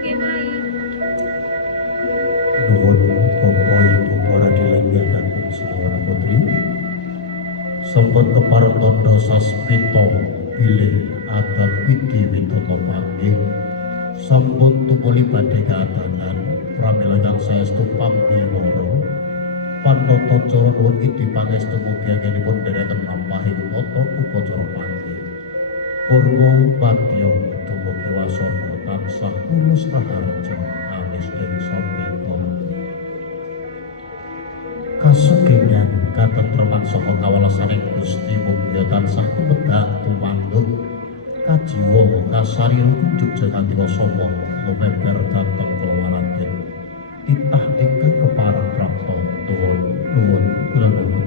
Oke, baik. Nuhun Bapa Ibu para dilengger dan Senior Putri sampun kepartondo sasmita bilih adat widi witoto panggih sampun tumuli badhe kadanan pramila kang saestu pambiwara panoto cara nuwun idi pangestu mugi anggenipun dereken lampahing tata upacara panggih purwa padya dumugi wasana tansah mulus raharja anis ing sampita kasugengan katentreman saha kawelasaning Gusti mugi tansah tumedhak tumanduk kajiwa kasarira kunjuk jagadika sama lumeber dhateng kulawarten titah ingkang kepareng prapta nuwun kula nuwun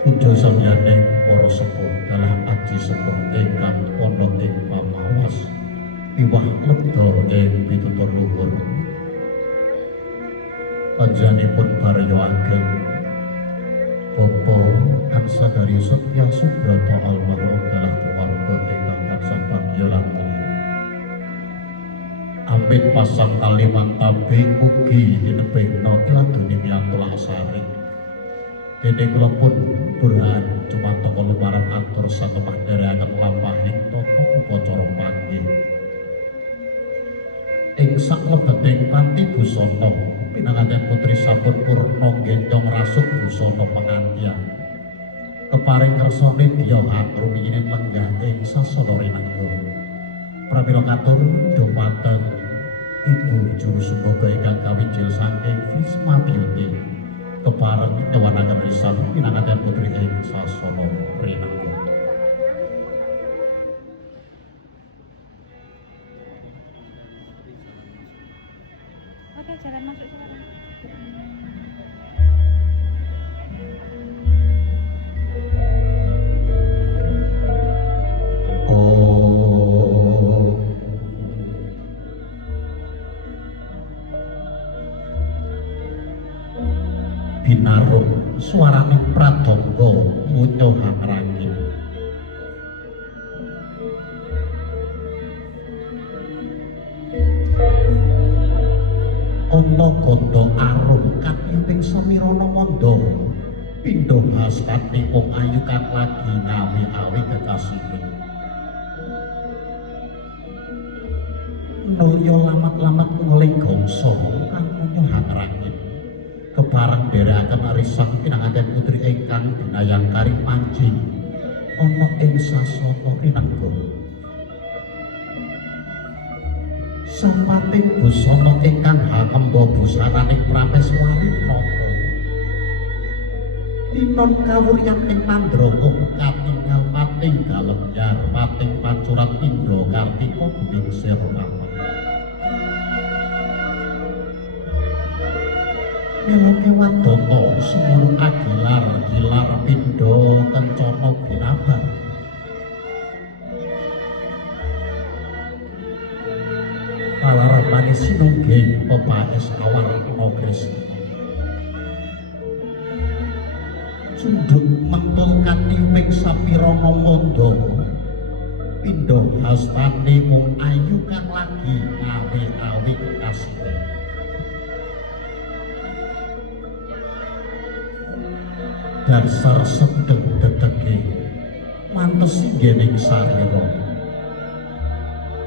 kunjo samyaning para sepuh dalah aji sepuh ingkang ana ing pamawas piwah lebda ing pitutur luhur panjenenganipun barya ageng Bapa tansah dari Setya Subrata almarhum dalah keluarga ingkang tansah bagya lan mulya. Amit pasang kalimantabe ugi dinebehna iladuni miyantul asari. Dene kula pun berhan cumantaka lumaran atur satemah dherekaken lampahing tata upacara panggih. Ing saklebeting panti busana pinanganten putri sampun purna gendong rasuk busana pengantian keparing kersa nedya atrumiyine lenggah ing sasana rinangga pramila katur dumateng ibu juru sumbaga ingkang kawijil saking Prisma Beauty kepareng nyewanaken risan pinanganten putri ing sasana rinangga. Oke, jalan masuk sekarang. Binarum swaraning pradangga munyo hangranging ana ganda arum katiyuping samirana manda pindha hastane wong ayu kang lagi ngawi-awi kekasihé nulya lamat-lamat nguling gongso kang munyo hangranging kepareng dherekaken arisan pinanganten putri ingkang binayang kari manjing ana ing sasana rinangga sampating busana ingkang hakemba busananing prameswari nata tinon kawuryan ing mandraga katingal pating galembyar pating pancurat pindha kartika gumingsir apa meloke wadata sumurung agilar gilar pindha kencana binabar palarapane sinungging pepaes awarna Kresna sunduk mentul katiyuping sapirana manda pindha hastane wong ayu kang lagi ngawi-awi kekasihé dasar sedeng dedege mantes inggening sarira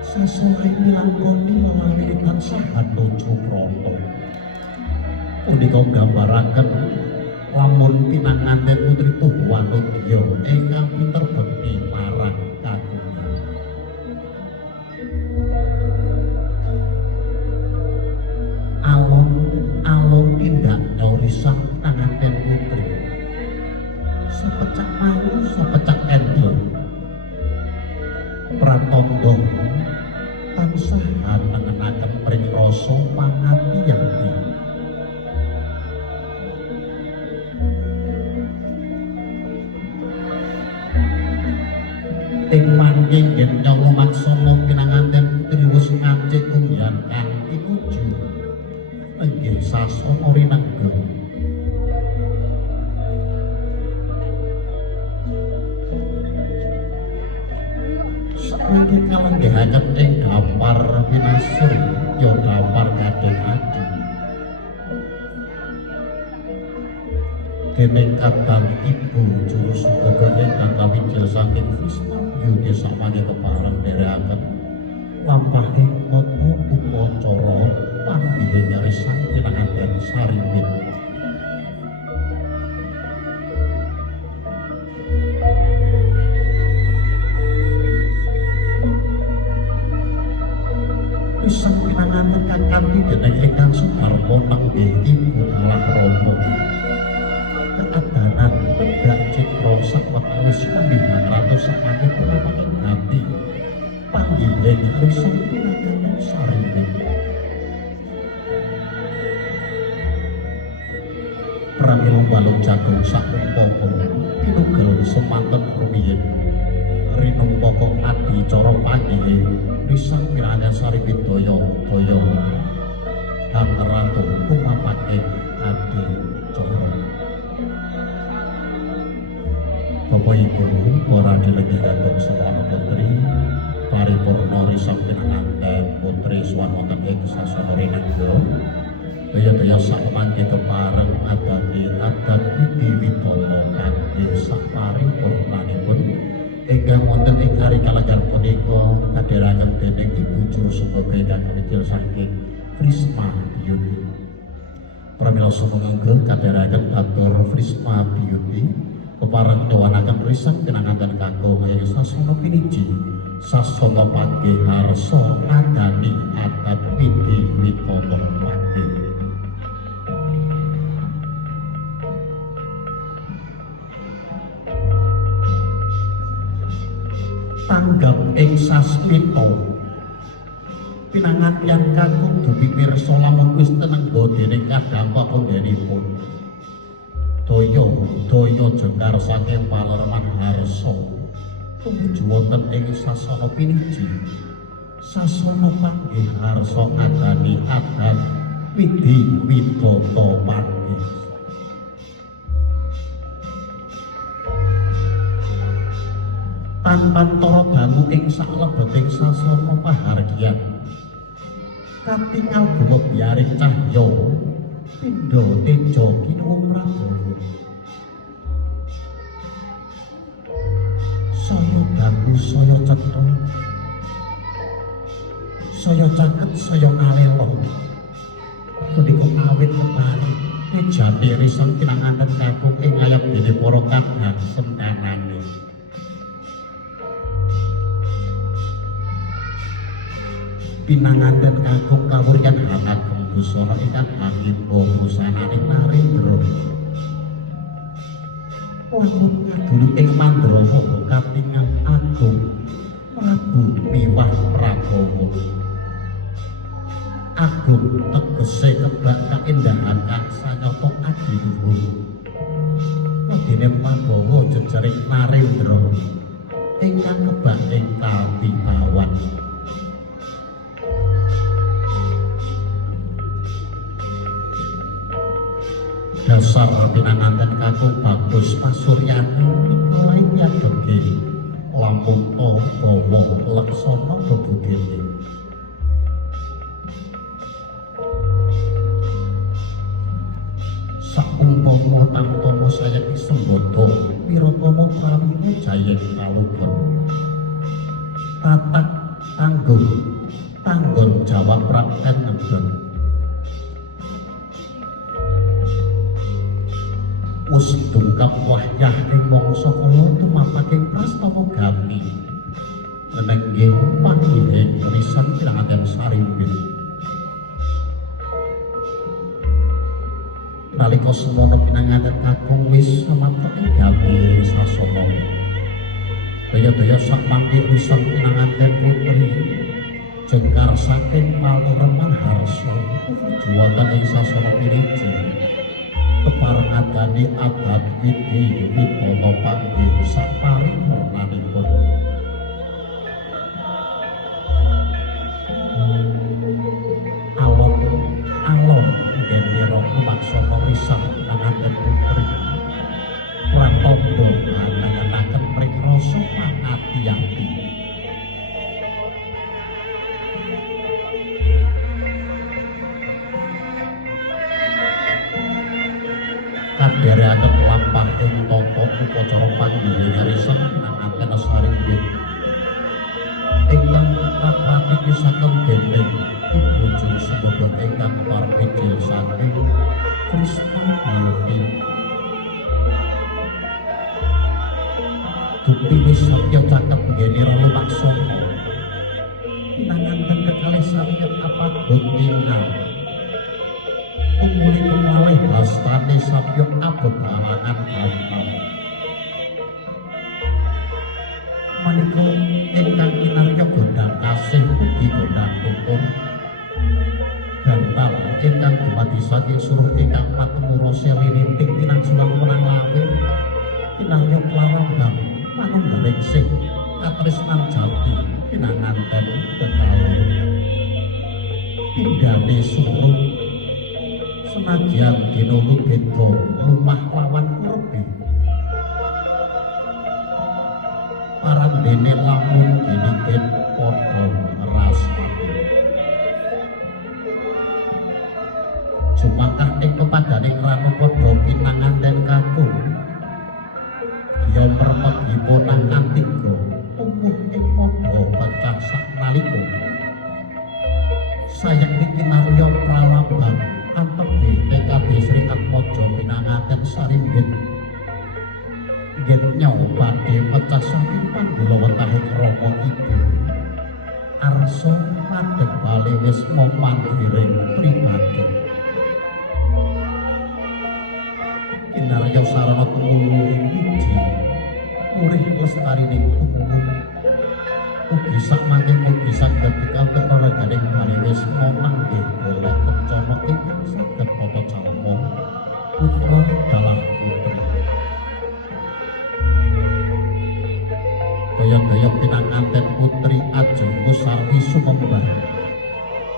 sesore milangkoni lawalitan sahat nuju prata punika nggambaraken lamun pinanganten putri Tuhuwanudya ingkang pinter bekti marang kagungan alon-alon tindak nyorisan pinanganten putri sepecak malu sepecak endel pratandha tansah anengenaken pring rasa pangati-ati ing mangking yen nyawa maksana pinanganten putri wis ngancik kumyan kanthi nuju inggih sasana rinangga Saiki kalenggahaken ing dampar pinasur ya dampar kadang adi. Dening kadang ibu juru suboga ingkang kawijil saking Krisna Yudi samangke kepareng nderekaken lampahing mata upacara panggihe nyarisan pinanganten Sariwit. Risang pinanganten kakanthi dening ingkang Sudarma nenggih ibu dalah Rama. Keadanan pedak citra sawetawis pembimbing ratu samangke punapaken ganti panggiling risang pinanganten Sariwit. Pramila balung jagung sakumpaka pinugel semanten rumiyin rinempaka adicara panggiling risang pinanganten Sariwit daya Kang Ratu kumapake adicara. Bapak Ibu para dilegihaken sawana putri paripurna risang pinanganten putri swan wonten ing sasana Rinegara daya-daya samangke kepareng adani adat widi witana kanthi saparipurnanipun ingkang wonten ing ari kalenggar punika kadheraken dening Ibu Juru Suboga ingkang kawijil saking Krisma Beauty. Pramila sumangga kadheraken atur Krisma Beauty kepareng nyuwunaken risang pinanganten kakung ing sasana piniji sasana panggeharsa adani adat widi witana panggih. Tanggap ing sasmita pinangantian kakung dupi pirsa lamun wis tenengga dening kadang papundhenipun daya jengkar saking Palerman Harsa tumuju wonten ing sasana piniji sasana panggih harsa adani adat widi widata panggih. Tanpantara dangu ing saklebeting sasana pahargyan katingal gumebyari cahya pindha teja kinuwung Prabowo saya dangu saya cetha saya caket saya ngalela punika awit kepari tejane risang pinanganten kakung ing ngayap dene para kadang sentanane. Pinanganten kakung kawuryan hangagem busana ingkang hangimba busananing Narendra. Lamun kadulu ing Mandrama katingal agung Prabu miwah Prabowo. Agung tegese kebak kaendahan kang sanyata adiluhung. Dene Prabowo jejaring Narendra ingkang kebak ing kawibawan. Dasar pinanganten kakung Bagus Pasuryani mulai nyadegi lampung bawa laksana bebudene. Saumpama tamtama saya isembada wiratama prawira jayeng kalugon. Tatak tanggung jawab prakten ngedeng. Wis dungkap wahyah ing mangsa kala tumapaking prastawa gati menenggih panggihing risang pinanganten Sariwit. Nalika semono pinanganten kakung wis samatek ing gati sasana daya-daya samangke risang pinanganten putri jengkar saking Palerman Harsa wonten ing sasana piniji kepareng adani adat widi witana panggih saparipurnanipun. Alon gendera laksana risang pinanganten putri pratandha angen-angen mring rasa pangati-ati ndherekaken lampah ing tata upacara panggih karisan pinanganten saringgit ingkang kapratipisaken dening Ibu Jung Sumodha ingkang parpijil saking Krisna Beauty. Dupine Satya Caket nggene lumaksana pinanganten kekalih sami apabot tingal umuli pengawih hastane sapya abot halangan gampang menika ingkang kinarya gondang kasih ugi gondang tutur gantal ingkang dumadi saking suruh ingkang patemura selilinting tinangsulang menang lawe kinarya klawang manunggaling sing katresnan jati pinanganten kekalih pindhane suruh senadyan dinulu beda lumah lawan kurbi parandene lamun ginipit padha rasane jumakah ing pepadaning ranu padha pinanganten kakung ya merpegipun nang antiga umuh ing padha pecah saknalika sayang iki narya pralambang antepe PKB Sri Atmaja pinanganten saringgit nggih nyawa badhe pecah saking panggula wetahing Rama Ibu arsa madhep bali wis mamandhiring pribadi kinarya sarana tumulung wiji murih lestarining tumulung ugi sakmangke ugi saged pikantuk raraganing bali wis mamandhir oleh kencana ingkang saged tata carma putra dalam putri daya-daya pinanganten putri ajeng usarwi sumembah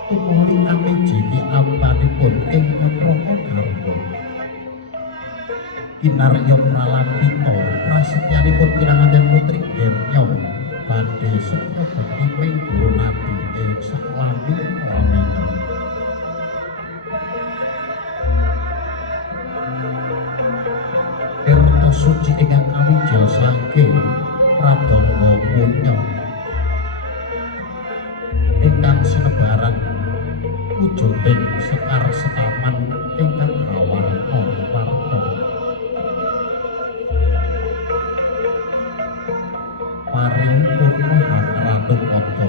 tumuli amiji ki ampanipun ing putra garwa kinarya pralampita prasetyanipun pinanganten putri nyaw badhe suka bekti ping guru nabi ing saklami lamina Tirta suci ingkang awijil saking pradonga punya ingkang sinebaran wujuding sekar sekaman ingkang hawarta warta paring purna ratu kota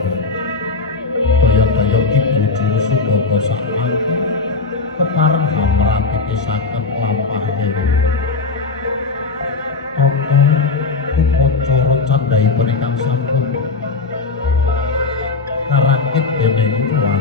daya-daya Ibu Juru Sumodha sakmangke kepareng hamratipisaken lampahing tata upacara candhaipun ingkang sampun karakit dening tuan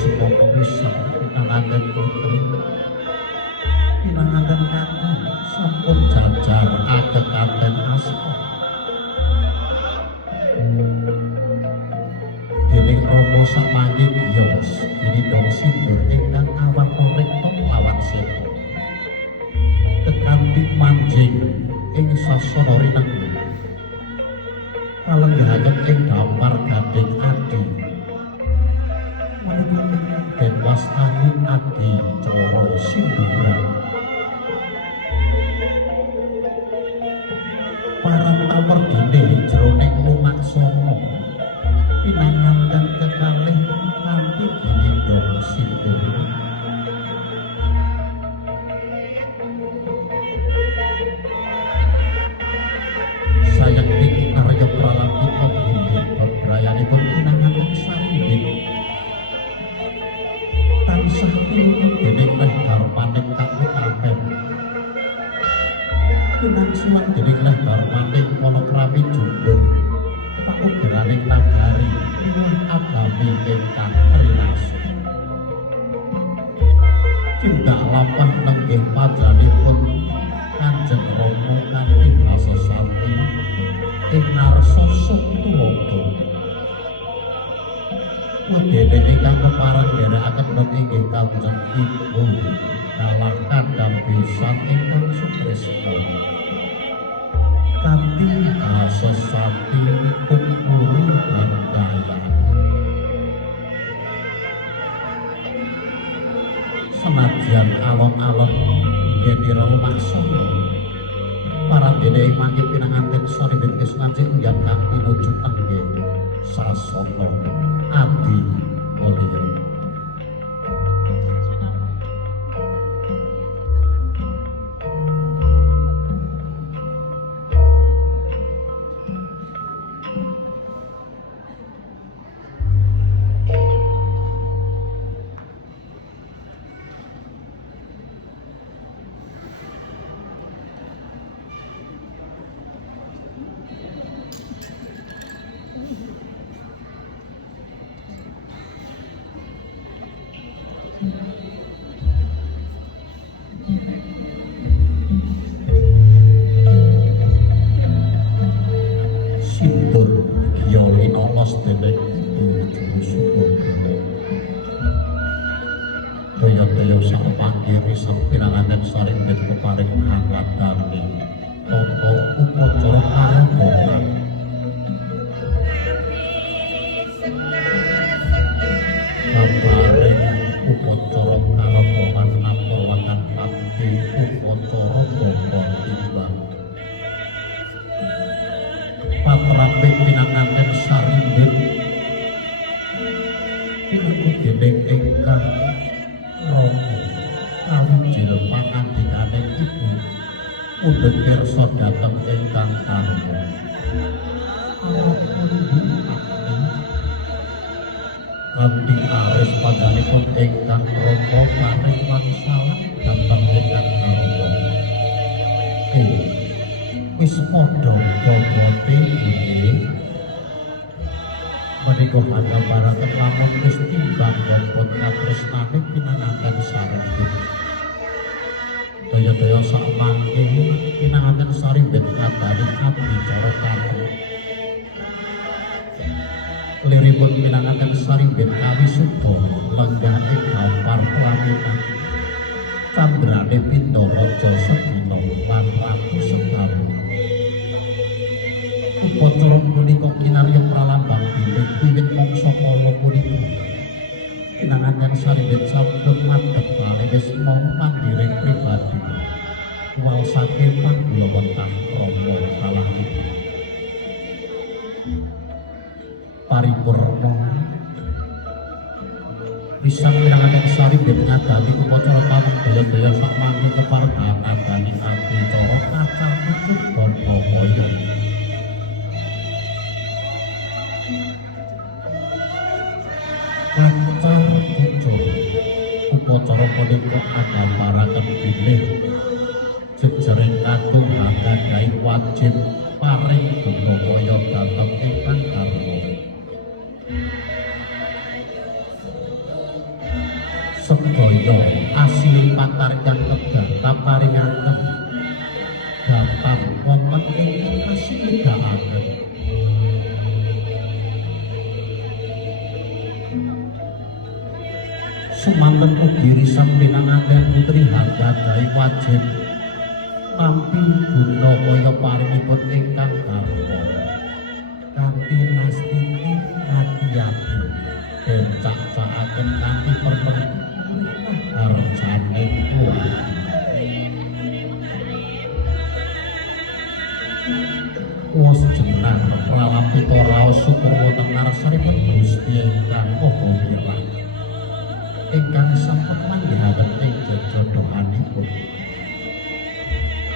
Sumana wisa pinanganten putri pinanganten kakung sampun jajar agekanten asta dening Rama samangke biyos dinidong sindur ingkang awarta rekta lawan seto kekanthi manjing ing sasana rinenggi kalenggahaken ing damar gading adi dan wastani adi coro sindubran parang tawar dene jroning lumaksana pinanganten kekalih kanthi dinidong sindubran sayang iki karya pralampita bilih bebrayanipun pinanganten saringgit tansah ilmu dening leh darmaning kang utamen pinangsulan dening leh darmaning Palakrawi Jumbuh paugeraning nagari miwah agami ingkang trinasu cinta lampah nenggih pajanipun Kanjeng Rama kanthi rasa santi ing narsa Sutulada Wedene ingkang kepareng nderekaken menawi inggih Kanjeng Ibu dalam kadang pisan ingkang sutresna. Kanthi sesati pungkuri banggayan. Senajan alon-alon genira lumaksana parandene mangke pinanganten Saribet Krisnaji ingkang pinuju tenggih sasana adi mulya. Sintur Gyali Nolos dening Ibu Sukurga. Daya-daya sak panggiri sampinangaken Saribet keparing anggadane tata upacara karobohan. Kaparing upacara karobohan aturaken kanthi upacara bapa timbang. Patrape pinanganten Saribet pinunggu dening ingkang Rama kawijil pangandikaning Ibu mundhut pirsa dhateng ingkang karya. Awakipun bukti kanthi aris panjenenganipun ingkang Rama paring wangsalan dhateng ingkang karya. Wis padha bobote iki menika hanya baraken lamun wis timbang bobot katresnane pinanganten Saribet. Daya-daya sak mangke pinanganten Saribet ngadani adicara kali. Liripun pinanganten Saribet kawisuda lenggah ing gampar pelaminan. Candrane Pindaraja sedina lan Prabu Sebaru. Upacara punika kinarya pralambang bilih wiwit mangsa kala punika. Pinanganten Saribet sampun madhep kalih mau mandhiring pribadi. Waosake panggulawentan Rama kalahipun. Paripurna pisan pinanganten Saribet ngadani upacara patung daya-daya sak mangke kepareng ngadani adicara acar pucuk Banawaya. Kacar pucuk upacara punika adhamparaken bilih jejering katuhan gadhahi wajib paring Banawaya dhateng ingkang karya. Sedaya asli pataryan kedah kaparingaken dhateng wonten ingkang kasidhaaken. Sumanten ugi risang pinanganten putri gadhahi wajib nampi Banawaya paringipun ingkang garwa kanthi nastiti ati-ati den cak-cakaken kanthi perperi arjane kuat. Kuwas jenang pralambita raos Sukurwa tenar saripun Gusti ingkang maha mirah ingkang sampun manggihaken ing jejodhoanipun.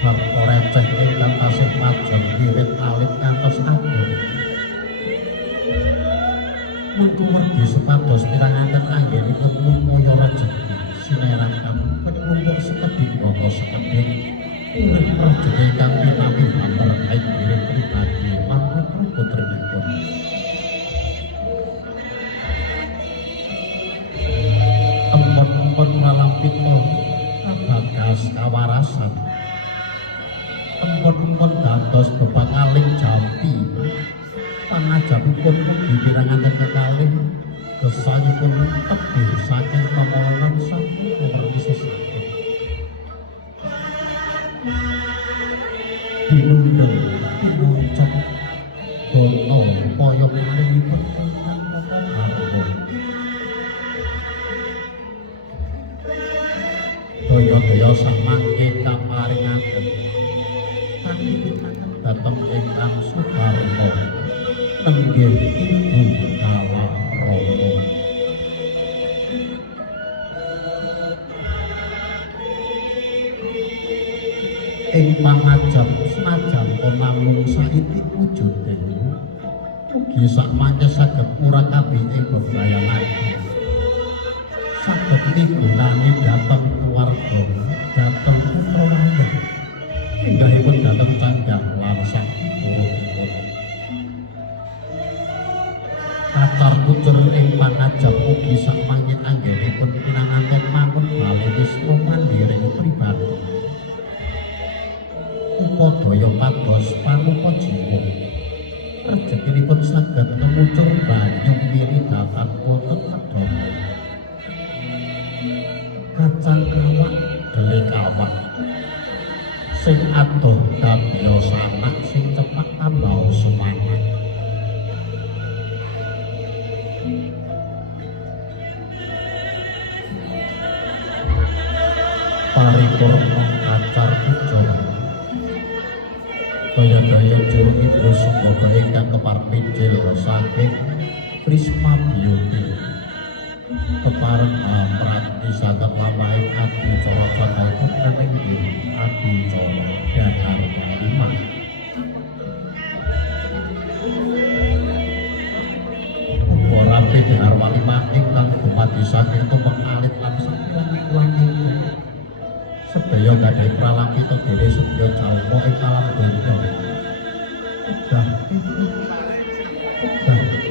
Harta receh ingkang tasih majeng wiwit alit ngantos ageng. Mengko wergi supados pinanganten anggenipun mumaya rejeki sineraken penumpuk sekedhik bapa sekedhik urip rejeki ingkang pinampi babar aib diri pribadi lan putra-putrinipun. Empon-empon pralampita kabagas kawarasan. Empon-empon dados bebangaling jampi. Panajabipun mugi piranganten kekalih gesang Dinundeng pinancep bono kaya maringipun ingkang tata harga. Daya-daya samangke kaparingaken kanthi dhateng ingkang Sudarma nenggih Ibu Kala Rama. Ing pangajap senajan namung saitik wujuding ugi sakmangke saged murakati ing bebrayan saged migunani dhateng keluarga dhateng putra wayah minggahipun dhateng candhang lan sakurupipun kacar kucur ing pangajap ugi sakmangke anggenipun pinanganten mangun bali wisnu mandiri pribadi upadaya pados panupa jiwa rejekinipun saged kemucur banyu wiridatan wonten medhot kacang awak delik awak sing adoh damya sanak sing cepak tambah semangat paripurna kacar pucung daya-daya jurung ibu semoga ingkang keparpinjil saking Prisma Beauty kepareng prati saged lampahing adicara candhaipun kanthi adicara dahar lima uga rapi dahar lima ingkang dumadi saking tumpeng alit lan saking langit sedaya gadhahi pralambita dene sedya jalma ing alam donya udah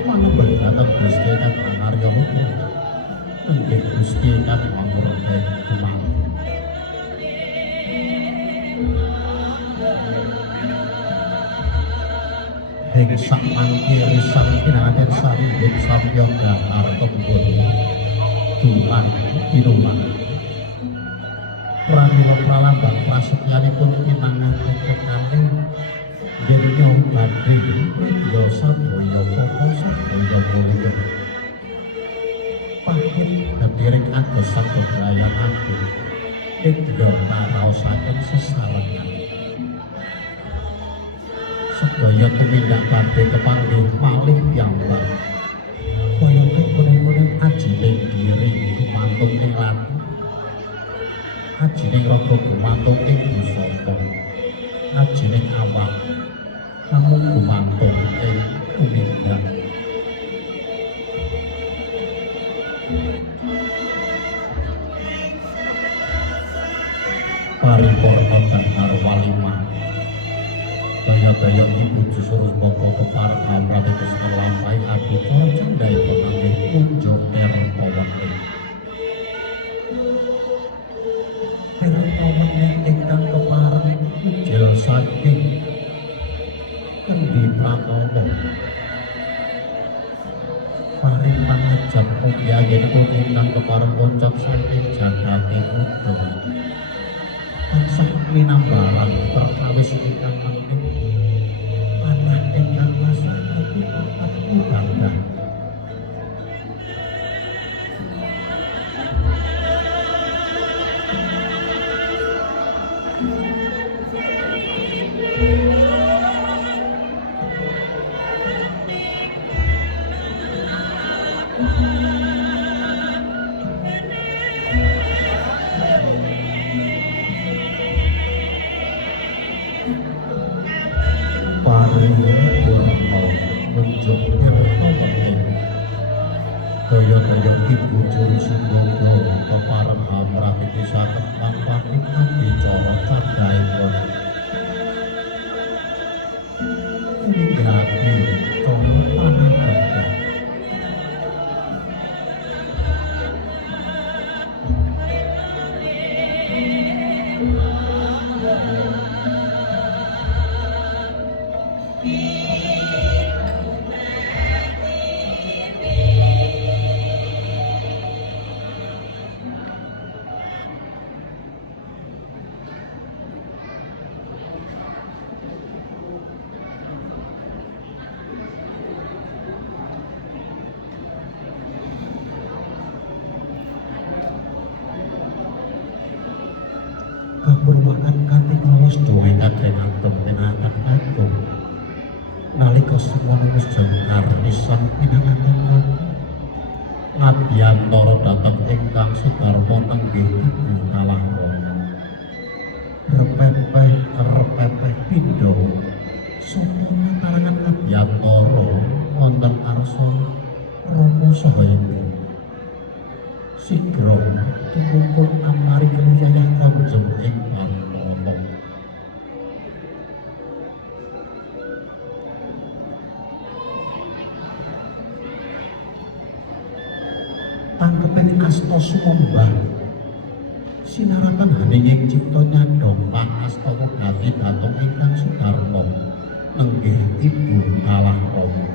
manembah dhateng Gusti Kang Anarya nenggih Gusti Kang Pamurte Kemang ing sakmangke risang pinanganten sambut sampya dahar kebon duman inuman pramila pralambang prasetyanipun pinanganten kekalih dene badhe ya sabaya papa sabaya mulya pahit kadiring ados sabebrayan ati edha naraosaken sesarengan sedaya tumindak badhe kepanggih malih piyambak kaya kuning-kuning ajining diri gumantung ing lati ajining raga gumantung ing busana ajining awak namung gumantung ing tumindak paripurna dahar walimah daya-daya ibu justru bapa kepareng amrateges nglampahi adicara candhaipun anggih unjuk terpawen ingkang kepareng ijil saking Kendi Pratomo paring pangajap ugi anggenipun ingkang kepareng oncap saking jagate Buddha tansah minambaran perkawis ingkang penting panah ingkang wasantipun ibadah daya-daya ibu juru sumboga kepareng amrateges saged lampahi adicara candhaipun ninggake cara panjenengan sanget kanthi ngulus duwe kadhenaken pinanganten agung. Nalika semono wis jengkar pisan pinanganten agung. Ngabiyantara dhateng ingkang sedarma nenggih ibu kalah rama. Repepeh pindha sapa matarangan ngabiyantara wonten arsa rama saha ibu. Sigra tumungkul amari keluyayah konjem ing Bantala. Tangkeping asta sumembah sinaratan haninging cipta nyandhong pangasta wegati dhateng ingkang sudarma nenggih ibu kalah rama.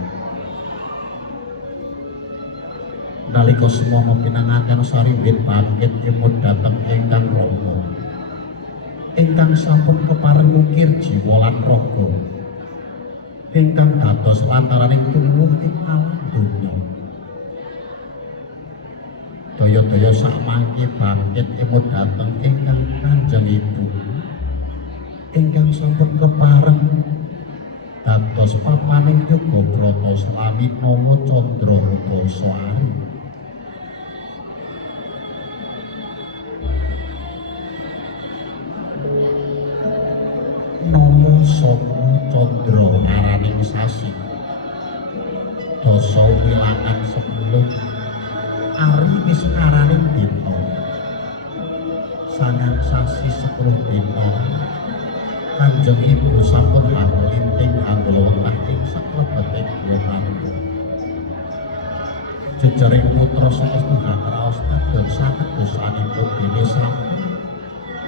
Nalika semono pinanganten sarimbit bangkit kemud dhateng ingkang rama ingkang sampun kepareng ngukir jiwa lan raga ingkang dados lantaraning tuwuh ing alam donya. Daya-daya sakmangke bangkit kemud dhateng ingkang Kanjeng Ibu ingkang sampun kepareng dados papaning yoga brata selami nama Candra Dasa Ari. Nama saka Candra araning sasi, Dasa wilangan 10, Ari wis araning dina. Sangang sasi 10 dina Kanjeng Ibu sampun linting kanggo wentah ing saklebeting Brahmana. Jejaring putra saestu raos kadang saged dosanipun dene sampun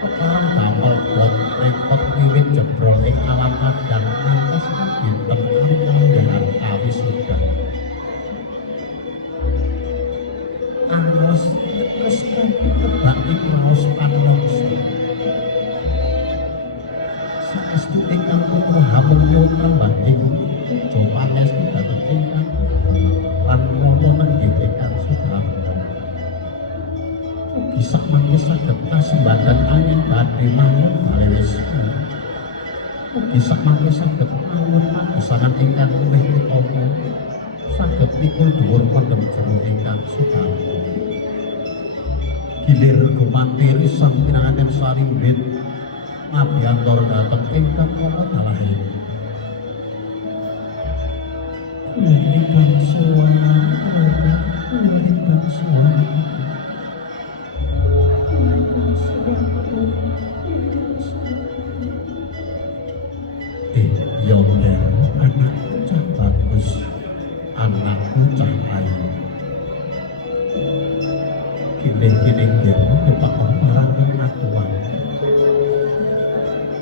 kepareng damel bot repot wiwit jebrol ing alam padang ngantos dinten kalih kawis sudah. Angos terus kebak ing raos panlongso. Saestu ingkang putra hamulya tambahing Jawa Pangestu dhateng ingkang lan rama nenggih ingkang Sudarma. Ugi sakmangke saged kasembadan angin badhe mangun balewesku. Ugi sakmangke saged mangun pagesangan ingkang luwih utama saged mikul dhuwur pendhem jero ingkang Sudarma. Gilir gumantiri sang pinanganten sarimbit ngabiyantara dhateng ingkang rama dalahe. Ingkang sowana ingkang sowana yonder anakku cah bagus, anakku cah ayu. Giling-giling dewa kepak marang atuan.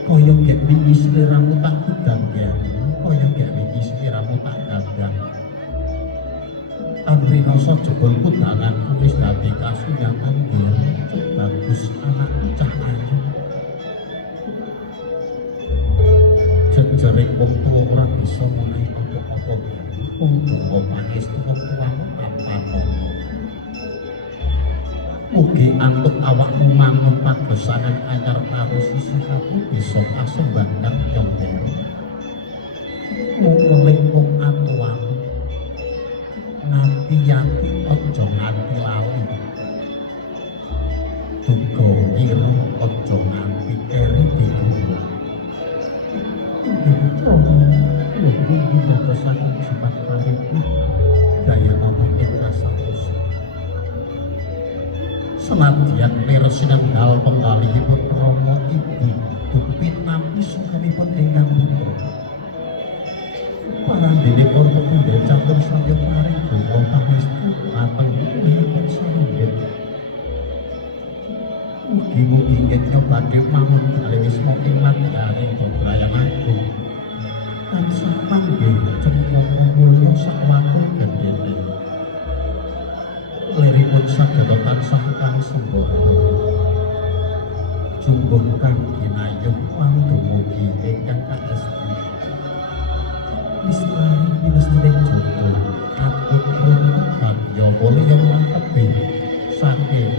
Kaya gek wingi sliramu tak gudang ya, kaya gek wingi sliramu tak gagah. Amri rasa jebul kudangan wis dadi kasunyatan ya, cah bagus, anakku cah ayu. Jejaring wong tuwa ora bisa menehi apa-apa. Wong tuwa pangestu wong tuwamu tanpa nama. Mugi antuk awakmu mangun pagesangan anyar karo sisihamu bisa kasembangkan yonder. Muling wong atuwamu nganti yati aja nganti lali. Duga kira aja nganti keri dibunuh. Mungkin dadosaken jimat pariku daya ngomong ing kasatus. Senadyan pirsinan dal penggalihipun Rama Ibu dupit nampi sungkanipun ingkang putra. Parandinipun pepundhe catur samya paring donga pangestu dhateng putranipun sarimbit. Mugi-mugi ingkang badhe mangun kalih wisma ing ladyaning Bebrayan Agung. Tansah panggih cempaka mulya sakwatu gendhene. Liripun saged tansah kang sembada. Jumbuh kang ginayuh lan dumugi ingkang kaesti. Lestari pinestring jodoh, atut rumput bagya mulya lan tebih saking